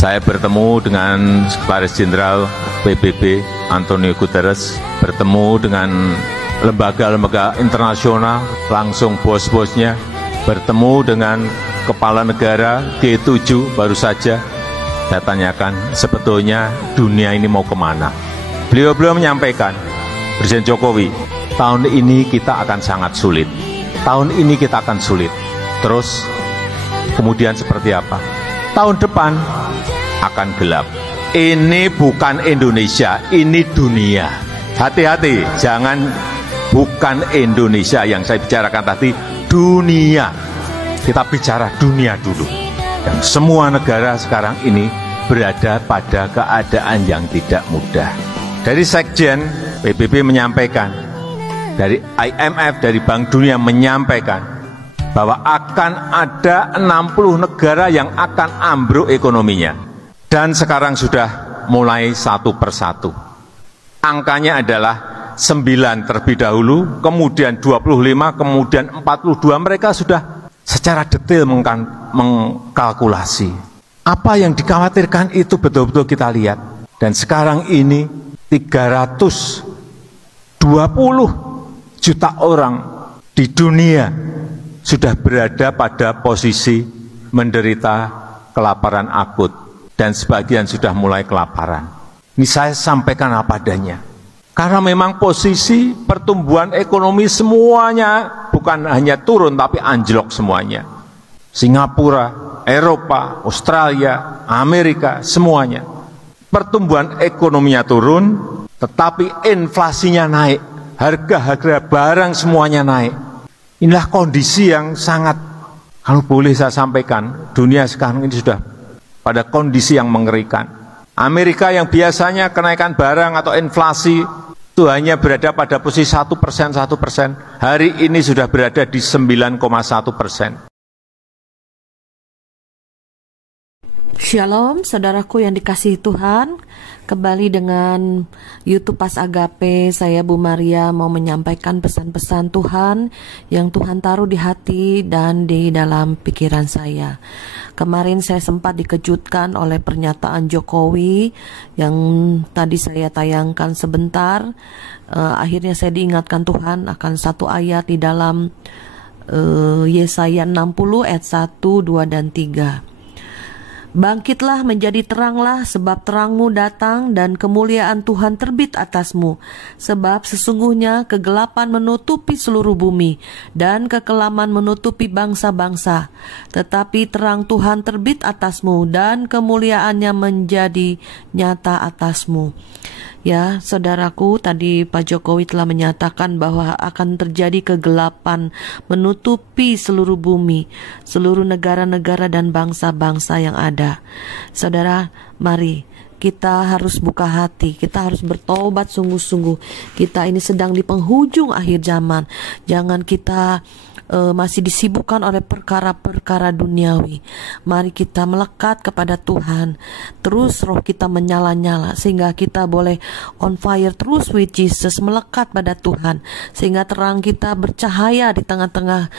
Saya bertemu dengan Sekretaris Jenderal PBB Antonio Guterres, bertemu dengan lembaga-lembaga internasional, langsung bos-bosnya, bertemu dengan kepala negara G7 baru saja. Saya tanyakan sebetulnya dunia ini mau kemana. Beliau menyampaikan, Presiden Jokowi, tahun ini kita akan sangat sulit. Tahun ini kita akan sulit. Terus kemudian seperti apa? Tahun depan akan gelap. Ini bukan Indonesia, ini dunia. Hati-hati, jangan bukan Indonesia yang saya bicarakan tadi, dunia. Kita bicara dunia dulu. Dan semua negara sekarang ini berada pada keadaan yang tidak mudah. Dari Sekjen, PBB menyampaikan, dari IMF, dari Bank Dunia menyampaikan, bahwa akan ada 60 negara yang akan ambruk ekonominya. Dan sekarang sudah mulai satu persatu. Angkanya adalah 9 terlebih dahulu, kemudian 25, kemudian 42. Mereka sudah secara detail mengkalkulasi. Apa yang dikhawatirkan itu betul-betul kita lihat. Dan sekarang ini 320 juta orang di dunia sudah berada pada posisi menderita kelaparan akut dan sebagian sudah mulai kelaparan. Ini saya sampaikan apa adanya. Karena memang posisi pertumbuhan ekonomi semuanya bukan hanya turun tapi anjlok semuanya. Singapura, Eropa, Australia, Amerika, semuanya. Pertumbuhan ekonominya turun tetapi inflasinya naik. Harga-harga barang semuanya naik. Inilah kondisi yang sangat, kalau boleh saya sampaikan, dunia sekarang ini sudah pada kondisi yang mengerikan. Amerika yang biasanya kenaikan barang atau inflasi itu hanya berada pada posisi 1%, hari ini sudah berada di 9,1%. Shalom, saudaraku yang dikasihi Tuhan. Kembali dengan YouTube Pas Agape, saya Bu Maria mau menyampaikan pesan-pesan Tuhan yang Tuhan taruh di hati dan di dalam pikiran saya. Kemarin saya sempat dikejutkan oleh pernyataan Jokowi yang tadi saya tayangkan sebentar. Akhirnya saya diingatkan Tuhan akan satu ayat di dalam Yesaya 60 ayat 1, 2, dan 3. Bangkitlah menjadi teranglah, sebab terangmu datang dan kemuliaan Tuhan terbit atasmu. Sebab sesungguhnya kegelapan menutupi seluruh bumi dan kekelaman menutupi bangsa-bangsa. Tetapi terang Tuhan terbit atasmu dan kemuliaannya menjadi nyata atasmu. Ya, saudaraku, tadi Pak Jokowi telah menyatakan bahwa akan terjadi kegelapan menutupi seluruh bumi, seluruh negara-negara dan bangsa-bangsa yang ada. Saudara, mari kita harus buka hati, kita harus bertobat sungguh-sungguh. Kita ini sedang di penghujung akhir zaman. Jangan kita masih disibukkan oleh perkara-perkara duniawi. Mari kita melekat kepada Tuhan. Terus roh kita menyala-nyala sehingga kita boleh on fire terus with Jesus, melekat pada Tuhan sehingga terang kita bercahaya di tengah-tengah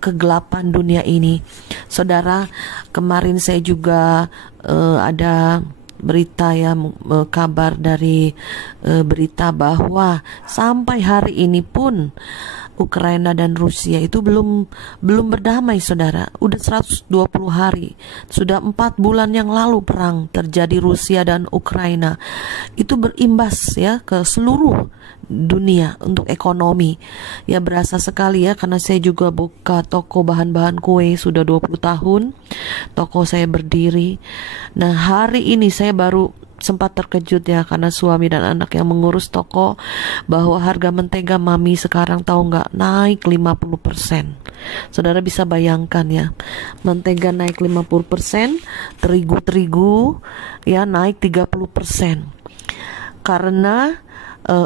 kegelapan dunia ini. Saudara, kemarin saya juga ada berita ya, kabar dari berita bahwa sampai hari ini pun Ukraina dan Rusia itu belum berdamai, saudara. Udah 120 hari, sudah 4 bulan yang lalu perang terjadi Rusia dan Ukraina. Itu berimbas ya ke seluruh dunia untuk ekonomi. Ya berasa sekali ya, karena saya juga buka toko bahan-bahan kue sudah 20 tahun. Toko saya berdiri. Nah, hari ini saya baru sempat terkejut ya, karena suami dan anak yang mengurus toko, bahwa harga mentega mami sekarang tahu nggak, naik 50%. Saudara bisa bayangkan ya, mentega naik 50%, terigu ya naik 30%. Karena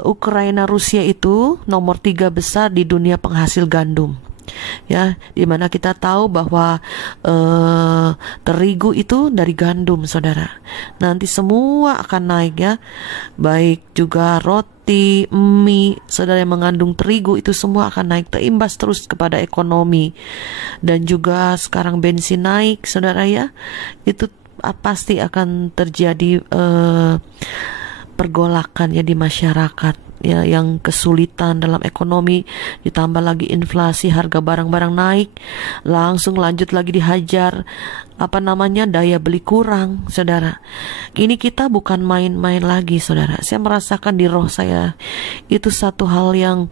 Ukraina Rusia itu nomor 3 besar di dunia penghasil gandum. Ya, dimana kita tahu bahwa terigu itu dari gandum, saudara. Nanti semua akan naik ya, baik juga roti, mie, saudara, yang mengandung terigu itu semua akan naik, terimbas terus kepada ekonomi. Dan juga sekarang bensin naik, saudara ya, itu pasti akan terjadi pergolakan ya di masyarakat ya, yang kesulitan dalam ekonomi, ditambah lagi inflasi, harga barang-barang naik, langsung lanjut lagi dihajar daya beli kurang, saudara. Ini kita bukan main-main lagi, saudara. Saya merasakan di roh saya itu satu hal yang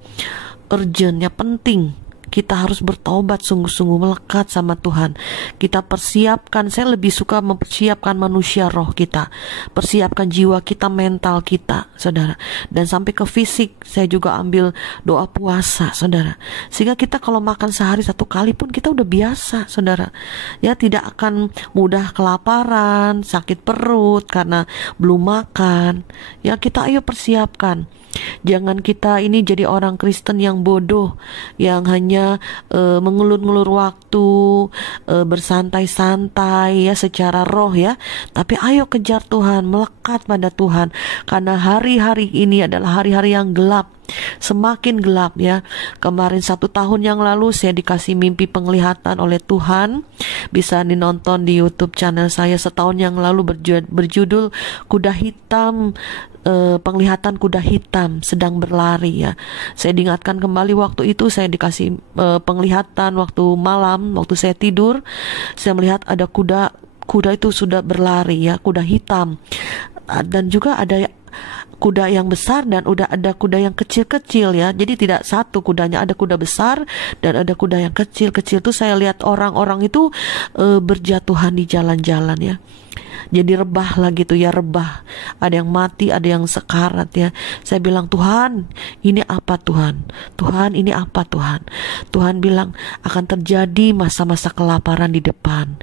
urgent, ya, penting. Kita harus bertobat sungguh-sungguh, melekat sama Tuhan. Kita persiapkan, saya lebih suka mempersiapkan manusia roh kita, persiapkan jiwa kita, mental kita, saudara. Dan sampai ke fisik, saya juga ambil doa puasa, saudara. Sehingga kita kalau makan sehari 1 kali pun kita udah biasa, saudara. Ya, tidak akan mudah kelaparan, sakit perut karena belum makan. Ya, kita ayo persiapkan. Jangan kita ini jadi orang Kristen yang bodoh, yang hanya mengulur-ngulur waktu, bersantai-santai ya secara roh ya. Tapi ayo kejar Tuhan, melekat pada Tuhan, karena hari-hari ini adalah hari-hari yang gelap. Semakin gelap ya. Kemarin 1 tahun yang lalu saya dikasih mimpi penglihatan oleh Tuhan. Bisa dinonton di YouTube channel saya setahun yang lalu, berjudul Kuda Hitam. Penglihatan kuda hitam sedang berlari ya. Saya diingatkan kembali waktu itu saya dikasih penglihatan waktu malam, waktu saya tidur, saya melihat ada kuda itu sudah berlari ya, kuda hitam. Dan juga ada kuda yang besar dan udah ada kuda yang kecil-kecil ya. Jadi tidak satu kudanya, ada kuda besar dan ada kuda yang kecil-kecil. Tuh saya lihat orang-orang itu berjatuhan di jalan-jalan ya. Jadi rebah lah gitu ya, rebah. Ada yang mati, ada yang sekarat ya. Saya bilang, Tuhan, ini apa Tuhan? Tuhan, ini apa Tuhan? Tuhan bilang akan terjadi masa-masa kelaparan di depan.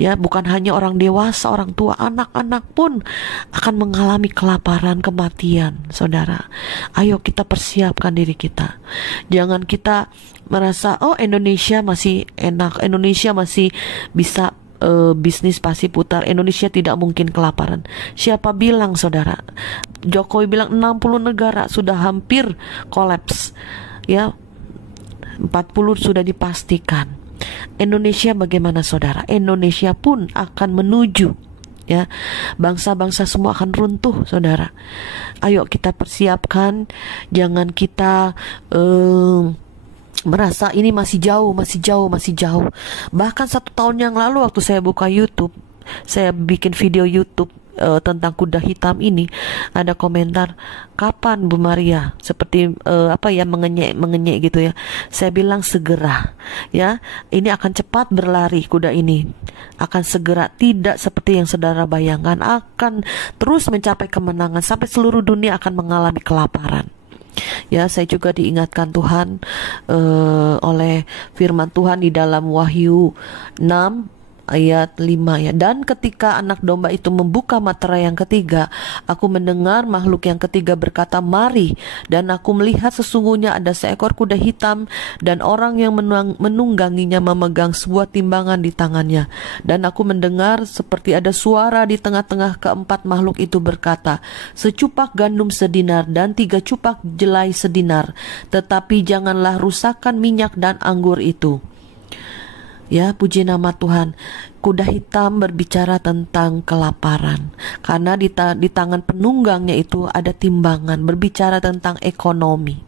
Ya, bukan hanya orang dewasa, orang tua, anak-anak pun akan mengalami kelaparan, kematian, saudara. Ayo kita persiapkan diri kita. Jangan kita merasa, oh Indonesia masih enak, Indonesia masih bisa bisnis pasti putar, Indonesia tidak mungkin kelaparan. Siapa bilang, saudara? Jokowi bilang 60 negara sudah hampir kolaps ya, 40 sudah dipastikan. Indonesia bagaimana, saudara? Indonesia pun akan menuju ya, bangsa-bangsa semua akan runtuh, saudara. Ayo kita persiapkan. Jangan kita merasa ini masih jauh. Bahkan 1 tahun yang lalu waktu saya buka YouTube, saya bikin video YouTube tentang kuda hitam ini, ada komentar, kapan Bu Maria? Seperti mengenyek gitu ya. Saya bilang segera ya, ini akan cepat berlari, kuda ini akan segera, tidak seperti yang saudara bayangkan, akan terus mencapai kemenangan sampai seluruh dunia akan mengalami kelaparan. Ya, saya juga diingatkan Tuhan oleh firman Tuhan di dalam Wahyu 6 ayat 5 ya. Dan ketika anak domba itu membuka materai yang ketiga, aku mendengar makhluk yang ketiga berkata, mari. Dan aku melihat sesungguhnya ada seekor kuda hitam, dan orang yang menungganginya memegang sebuah timbangan di tangannya. Dan aku mendengar seperti ada suara di tengah-tengah keempat makhluk itu berkata, secupak gandum sedinar dan 3 cupak jelai sedinar, tetapi janganlah rusakkan minyak dan anggur itu. Ya, puji nama Tuhan. Kuda hitam berbicara tentang kelaparan, karena di tangan penunggangnya itu ada timbangan, berbicara tentang ekonomi.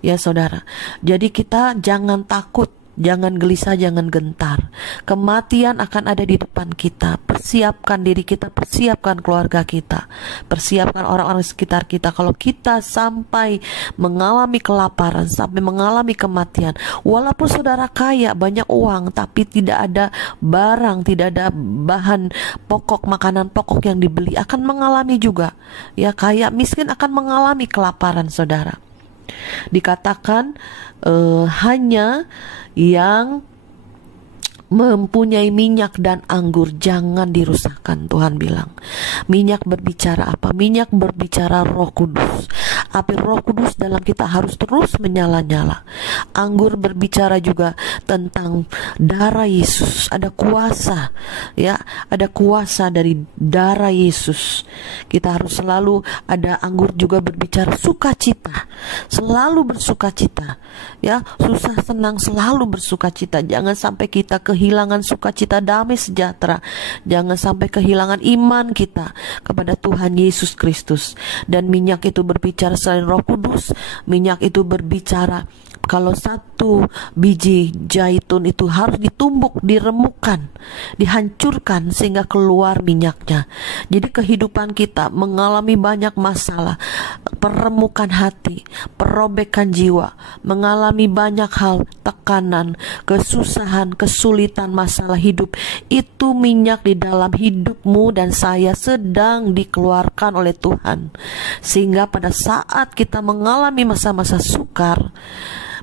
Ya, saudara. Jadi kita jangan takut, jangan gelisah, jangan gentar. Kematian akan ada di depan kita. Persiapkan diri kita, persiapkan keluarga kita, persiapkan orang-orang sekitar kita. Kalau kita sampai mengalami kelaparan, sampai mengalami kematian, walaupun saudara kaya, banyak uang, tapi tidak ada barang, tidak ada bahan pokok, makanan pokok yang dibeli, akan mengalami juga. Ya, kaya miskin akan mengalami kelaparan, saudara. Dikatakan hanya yang mempunyai minyak dan anggur jangan dirusakkan, Tuhan bilang. Minyak berbicara apa? Minyak berbicara Roh Kudus. Api Roh Kudus dalam kita harus terus menyala-nyala. Anggur berbicara juga tentang darah Yesus. Ada kuasa, ya, ada kuasa dari darah Yesus. Kita harus selalu ada. Anggur juga berbicara sukacita. Selalu bersukacita, ya, susah senang selalu bersukacita. Jangan sampai kita kehilangan kehilangan sukacita, damai sejahtera. Jangan sampai kehilangan iman kita kepada Tuhan Yesus Kristus. Dan minyak itu berbicara selain Roh Kudus, minyak itu berbicara kalau satu biji zaitun itu harus ditumbuk, diremukkan, dihancurkan sehingga keluar minyaknya. Jadi kehidupan kita mengalami banyak masalah, peremukan hati, perobekan jiwa, mengalami banyak hal, tekanan, kesusahan, kesulitan, masalah hidup. Itu minyak di dalam hidupmu dan saya sedang dikeluarkan oleh Tuhan. Sehingga pada saat kita mengalami masa-masa sukar,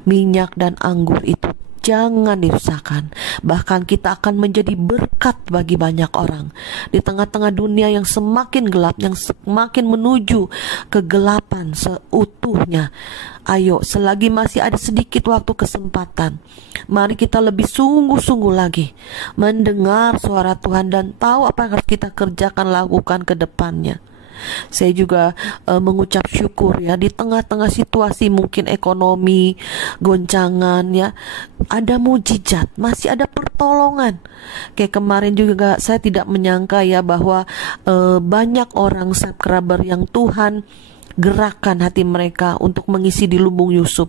minyak dan anggur itu jangan dirusakan. Bahkan kita akan menjadi berkat bagi banyak orang di tengah-tengah dunia yang semakin gelap, yang semakin menuju kegelapan seutuhnya. Ayo, selagi masih ada sedikit waktu kesempatan, mari kita lebih sungguh-sungguh lagi mendengar suara Tuhan dan tahu apa yang harus kita kerjakan, lakukan ke depannya. Saya juga mengucap syukur ya, di tengah-tengah situasi mungkin ekonomi goncangan ya, ada mujizat, masih ada pertolongan. Kayak kemarin juga saya tidak menyangka ya bahwa banyak orang subscriber yang Tuhan gerakan hati mereka untuk mengisi di Lumbung Yusuf.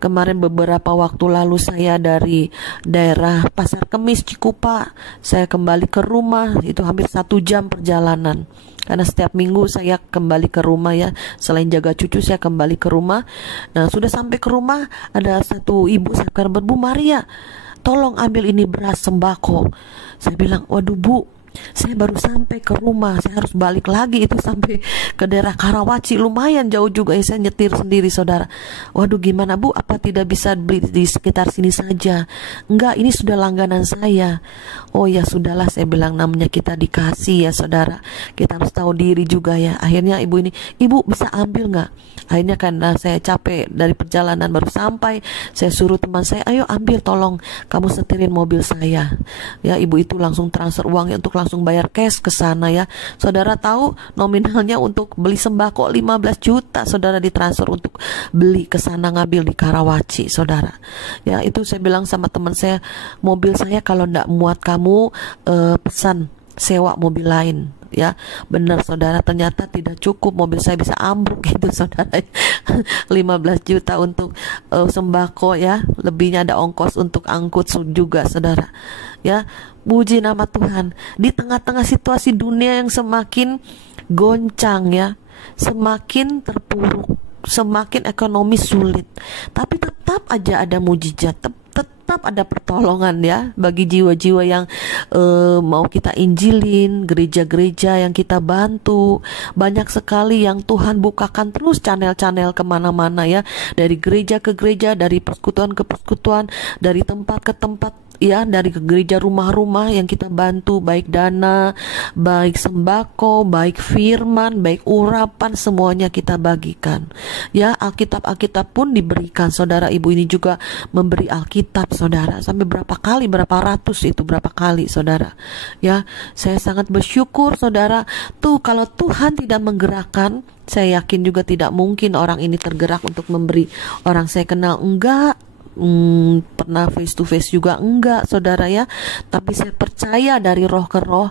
Kemarin beberapa waktu lalu saya dari daerah Pasar Kemis Cikupa, saya kembali ke rumah, itu hampir 1 jam perjalanan. Karena setiap minggu saya kembali ke rumah ya, selain jaga cucu saya kembali ke rumah. Nah sudah sampai ke rumah, ada satu ibu subscriber, Bu Maria, tolong ambil ini beras sembako. Saya bilang, waduh Bu, saya baru sampai ke rumah, saya harus balik lagi, itu sampai ke daerah Karawaci, lumayan jauh juga ya, saya nyetir sendiri saudara. Waduh gimana Bu, apa tidak bisa beli di sekitar sini saja? Enggak, ini sudah langganan saya. Oh ya sudahlah, saya bilang namanya kita dikasih ya saudara, kita harus tahu diri juga ya. Akhirnya ibu ini, ibu bisa ambil nggak? Akhirnya karena saya capek dari perjalanan baru sampai, saya suruh teman saya, ayo ambil, tolong kamu setirin mobil saya ya. Ibu itu langsung transfer uangnya untuk langsung bayar cash ke sana ya. Saudara tahu nominalnya untuk beli sembako 15 juta saudara ditransfer untuk beli ke sana, ngambil di Karawaci saudara. Ya itu saya bilang sama teman saya, mobil saya kalau ndak muat kamu pesan sewa mobil lain ya. Benar saudara, ternyata tidak cukup, mobil saya bisa ambruk gitu saudara. 15 juta untuk sembako ya, lebihnya ada ongkos untuk angkut juga saudara ya. Puji nama Tuhan, di tengah-tengah situasi dunia yang semakin goncang ya, semakin terpuruk, semakin ekonomi sulit, tapi tetap aja ada mujizat, tetap ada pertolongan ya bagi jiwa-jiwa yang mau kita injilin, gereja-gereja yang kita bantu. Banyak sekali yang Tuhan bukakan terus channel-channel kemana-mana ya, dari gereja ke gereja, dari persekutuan ke persekutuan, dari tempat ke tempat ya, dari ke gereja, rumah-rumah yang kita bantu, baik dana, baik sembako, baik firman, baik urapan, semuanya kita bagikan ya. Alkitab pun diberikan saudara. Ibu ini juga memberi Alkitab saudara, sampai berapa kali, berapa ratus itu, berapa kali saudara ya. Saya sangat bersyukur saudara. Tuh kalau Tuhan tidak menggerakkan, saya yakin juga tidak mungkin orang ini tergerak untuk memberi. Orang saya kenal enggak, pernah face to face juga enggak saudara ya, tapi saya percaya dari roh ke roh,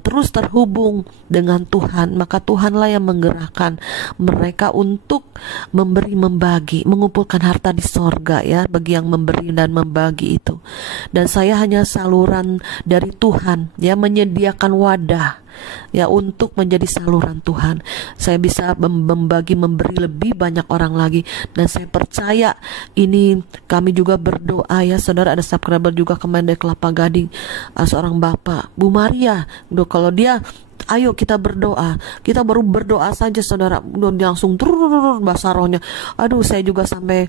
terus terhubung dengan Tuhan, maka Tuhanlah yang menggerakkan mereka untuk memberi, membagi, mengumpulkan harta di sorga ya, bagi yang memberi dan membagi itu. Dan saya hanya saluran dari Tuhan ya, menyediakan wadah ya untuk menjadi saluran Tuhan. Saya bisa membagi, memberi lebih banyak orang lagi. Dan saya percaya ini, kami juga berdoa ya saudara. Ada subscriber juga kemarin dari Kelapa Gading, seorang bapak, Bu Maria, kalau dia, ayo kita berdoa. Kita baru berdoa saja saudara, dia langsung bahasa rohnya. Aduh, saya juga sampai,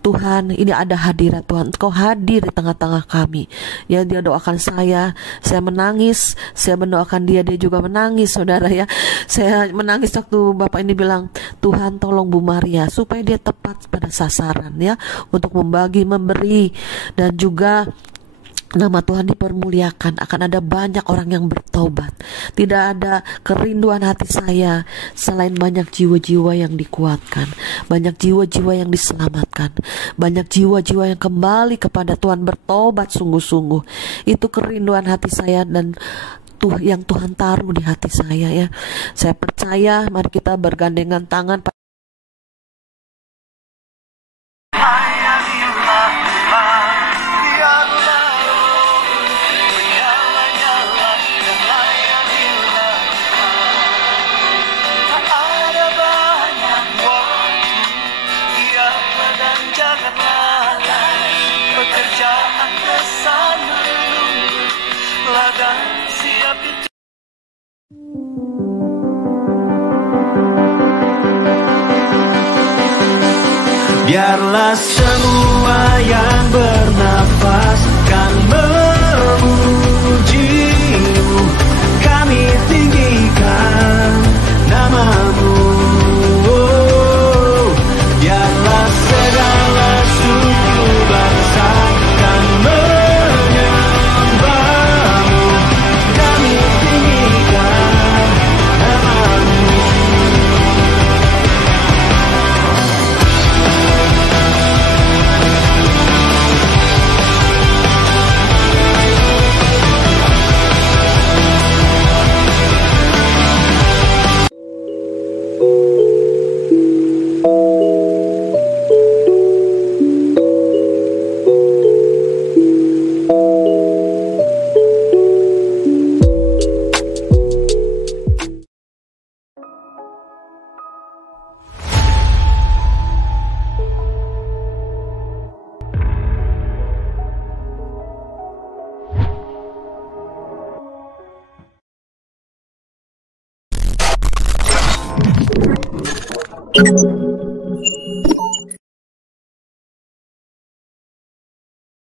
Tuhan ini ada hadirat Tuhan, Kau hadir di tengah-tengah kami ya. Dia doakan saya menangis, saya mendoakan dia juga menangis saudara ya. Saya menangis waktu bapak ini bilang, Tuhan tolong Bu Maria supaya dia tepat pada sasaran ya, untuk membagi, memberi, dan juga nama Tuhan dipermuliakan, akan ada banyak orang yang bertobat. Tidak ada kerinduan hati saya selain banyak jiwa-jiwa yang dikuatkan, banyak jiwa-jiwa yang diselamatkan, banyak jiwa-jiwa yang kembali kepada Tuhan, bertobat sungguh-sungguh. Itu kerinduan hati saya dan yang Tuhan taruh di hati saya ya. Saya percaya, mari kita bergandengan tangan. Biarlah semua yang bernafas kan memuji-Mu, kami tinggikan nama-Mu. Biarlah segala suku bangsa kan menyembah-Mu, kami tinggikan nama-Mu. Thank you.